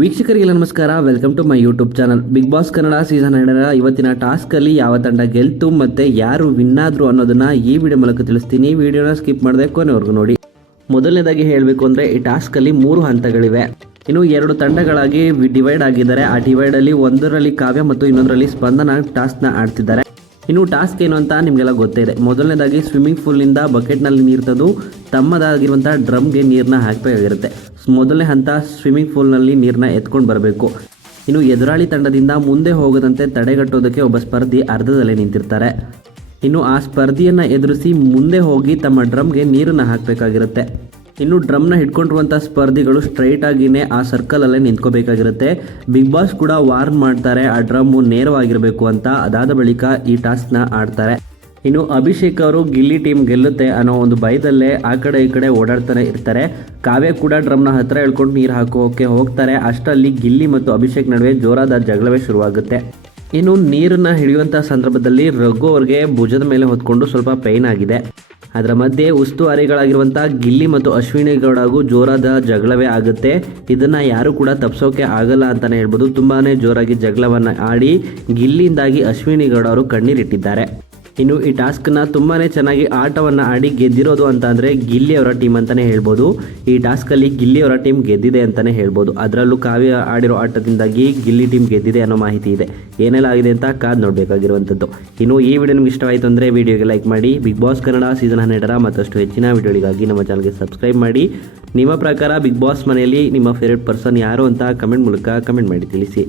ವೀಕ್ಷಕರಿಗೆ ನಮಸ್ಕಾರ, welcome to my YouTube channel. Bigg Boss Kannada season 2 ಇವತ್ತಿನ ಟಾಸ್ಕಲ್ಲಿ ಯಾವ ತಂಡ ಗೆಲ್ತು ಮತ್ತು ಯಾರು ವಿನ್ ಆದ್ರು ಅನ್ನೋದನ್ನ ಈ ವಿಡಿಯೋ ಮೂಲಕ ತಿಳಿಸ್ತೀನಿ. ವಿಡಿಯೋನ ಸ್ಕಿಪ್ ಮಾಡದೆ ಕೊನೆವರೆಗೂ ನೋಡಿ. ಮೊದಲನೇದಾಗಿ ಹೇಳಬೇಕು ಅಂದರೆ ಈ ಟಾಸ್ಕಲ್ಲಿ 3 ಹಂತಗಳಿವೆ. ಇನ್ನು 2 ತಂಡಗಳಾಗಿ ಡಿವೈಡ್ ಆಗಿದ್ದಾರೆ. ಆ ಡಿವೈಡಲ್ಲಿ ಒಂದರಲ್ಲಿ ಕಾವ್ಯ ಮತ್ತು ಇನ್ನೊಂದರಲ್ಲಿ ಸ್ಪಂದನ ಟಾಸ್ಕ್ನ ಆಡ್ತಿದ್ದಾರೆ. ಇನ್ನು ಟಾಸ್ಕ್ ಏನು ಅಂತ ನಿಮಗೆಲ್ಲ ಗೊತ್ತೇ ಇದೆ. ಮೊದಲನೇದಾಗಿ ಸ್ವಿಮ್ಮಿಂಗ್ ಪೂಲ್ನಿಂದ ಬಕೆಟ್ನಲ್ಲಿ ನೀರು ತಂದು ತಮ್ಮದಾಗಿರುವಂಥ ಡ್ರಮ್ಗೆ ನೀರನ್ನ ಹಾಕಬೇಕಾಗಿರುತ್ತೆ. ಮೊದಲನೇ ಹಂತ ಸ್ವಿಮ್ಮಿಂಗ್ ಪೂಲ್ನಲ್ಲಿ ನೀರನ್ನ ಎತ್ಕೊಂಡು ಬರಬೇಕು. ಇನ್ನು ಎದುರಾಳಿ ತಂಡದಿಂದ ಮುಂದೆ ಹೋಗದಂತೆ ತಡೆಗಟ್ಟೋದಕ್ಕೆ ಒಬ್ಬ ಸ್ಪರ್ಧಿ ಅರ್ಧದಲ್ಲೇ ನಿಂತಿರ್ತಾರೆ. ಇನ್ನು ಆ ಸ್ಪರ್ಧಿಯನ್ನು ಎದುರಿಸಿ ಮುಂದೆ ಹೋಗಿ ತಮ್ಮ ಡ್ರಮ್ಗೆ ನೀರನ್ನು ಹಾಕಬೇಕಾಗಿರುತ್ತೆ. ಇನ್ನು ಡ್ರಮ್ನ ಹಿಡ್ಕೊಂಡಿರುವಂಥ ಸ್ಪರ್ಧಿಗಳು ಸ್ಟ್ರೈಟ್ ಆಗಿನೇ ಆ ಸರ್ಕಲಲ್ಲೇ ನಿಂತ್ಕೋಬೇಕಾಗಿರುತ್ತೆ. ಬಿಗ್ ಬಾಸ್ ಕೂಡ ವಾರ್ನ್ ಮಾಡ್ತಾರೆ ಆ ಡ್ರಮ್ಮು ನೇರವಾಗಿರಬೇಕು ಅಂತ. ಅದಾದ ಬಳಿಕ ಈ ಟಾಸ್ಕ್ನ ಆಡ್ತಾರೆ. ಇನ್ನು ಅಭಿಷೇಕ್ ಅವರು ಗಿಲ್ಲಿ ಟೀಮ್ ಗೆಲ್ಲುತ್ತೆ ಅನ್ನೋ ಒಂದು ಭಯದಲ್ಲೇ ಆ ಕಡೆ ಈ ಕಡೆ ಓಡಾಡ್ತಾನೆ ಇರ್ತಾರೆ. ಕಾವ್ಯ ಕೂಡ ಡ್ರಮ್ನ ಹತ್ರ ಹೇಳ್ಕೊಂಡು ನೀರು ಹಾಕೋಕೆ ಹೋಗ್ತಾರೆ. ಅಷ್ಟರಲ್ಲಿ ಗಿಲ್ಲಿ ಮತ್ತು ಅಭಿಷೇಕ್ ನಡುವೆ ಜೋರಾದ ಜಗಳವೇ ಶುರುವಾಗುತ್ತೆ. ಇನ್ನು ನೀರನ್ನು ಹಿಡಿಯುವಂಥ ಸಂದರ್ಭದಲ್ಲಿ ರಘು ಅವ್ರಿಗೆ ಭುಜದ ಮೇಲೆ ಹೊತ್ಕೊಂಡು ಸ್ವಲ್ಪ ಪೈನ್ ಆಗಿದೆ. ಅದರ ಮಧ್ಯೆ ಉಸ್ತುವಾರಿಗಳಾಗಿರುವಂಥ ಗಿಲ್ಲಿ ಮತ್ತು ಅಶ್ವಿನಿ ಗೌಡಗೂ ಜೋರಾದ ಜಗಳವೇ ಆಗುತ್ತೆ. ಇದನ್ನು ಯಾರು ಕೂಡ ತಪ್ಪಿಸೋಕೆ ಆಗಲ್ಲ ಅಂತಲೇ ಹೇಳ್ಬೋದು. ತುಂಬಾ ಜೋರಾಗಿ ಜಗಳವನ್ನು ಆಡಿ ಗಿಲ್ಲಿಯಿಂದಾಗಿ ಅಶ್ವಿನಿ ಗೌಡ ಅವರು ಕಣ್ಣೀರಿಟ್ಟಿದ್ದಾರೆ. ಇನ್ನು ಈ ಟಾಸ್ಕ್ನ ತುಂಬಾ ಚೆನ್ನಾಗಿ ಆಟವನ್ನು ಆಡಿ ಗೆದ್ದಿರೋದು ಅಂತ ಅಂದರೆ ಗಿಲ್ಲಿಯವರ ಟೀಮ್ ಅಂತಲೇ ಹೇಳ್ಬೋದು. ಈ ಟಾಸ್ಕಲ್ಲಿ ಗಿಲ್ಲಿಯವರ ಟೀಮ್ ಗೆದ್ದಿದೆ ಅಂತಲೇ ಹೇಳ್ಬೋದು. ಅದರಲ್ಲೂ ಕಾವ್ಯ ಆಡಿರೋ ಆಟದಿಂದಾಗಿ ಗಿಲ್ಲಿ ಟೀಮ್ ಗೆದ್ದಿದೆ ಅನ್ನೋ ಮಾಹಿತಿ ಇದೆ. ಏನೆಲ್ಲ ಆಗಿದೆ ಅಂತ ಕಾದು ನೋಡಬೇಕಾಗಿರುವಂಥದ್ದು. ಇನ್ನು ಈ ವಿಡಿಯೋ ನಿಮ್ಗೆ ಇಷ್ಟವಾಯಿತು ಅಂದರೆ ವಿಡಿಯೋಗೆ ಲೈಕ್ ಮಾಡಿ. ಬಿಗ್ ಬಾಸ್ ಕನ್ನಡ ಸೀಸನ್ 12 ಮತ್ತಷ್ಟು ಹೆಚ್ಚಿನ ವಿಡಿಯೋಗಳಿಗಾಗಿ ನಮ್ಮ ಚಾನಲ್ಗೆ ಸಬ್ಸ್ಕ್ರೈಬ್ ಮಾಡಿ. ನಿಮ್ಮ ಪ್ರಕಾರ ಬಿಗ್ ಬಾಸ್ ಮನೆಯಲ್ಲಿ ನಿಮ್ಮ ಫೇವ್ರೇಟ್ ಪರ್ಸನ್ ಯಾರು ಅಂತ ಕಮೆಂಟ್ ಮೂಲಕ ಕಮೆಂಟ್ ಮಾಡಿ ತಿಳಿಸಿ.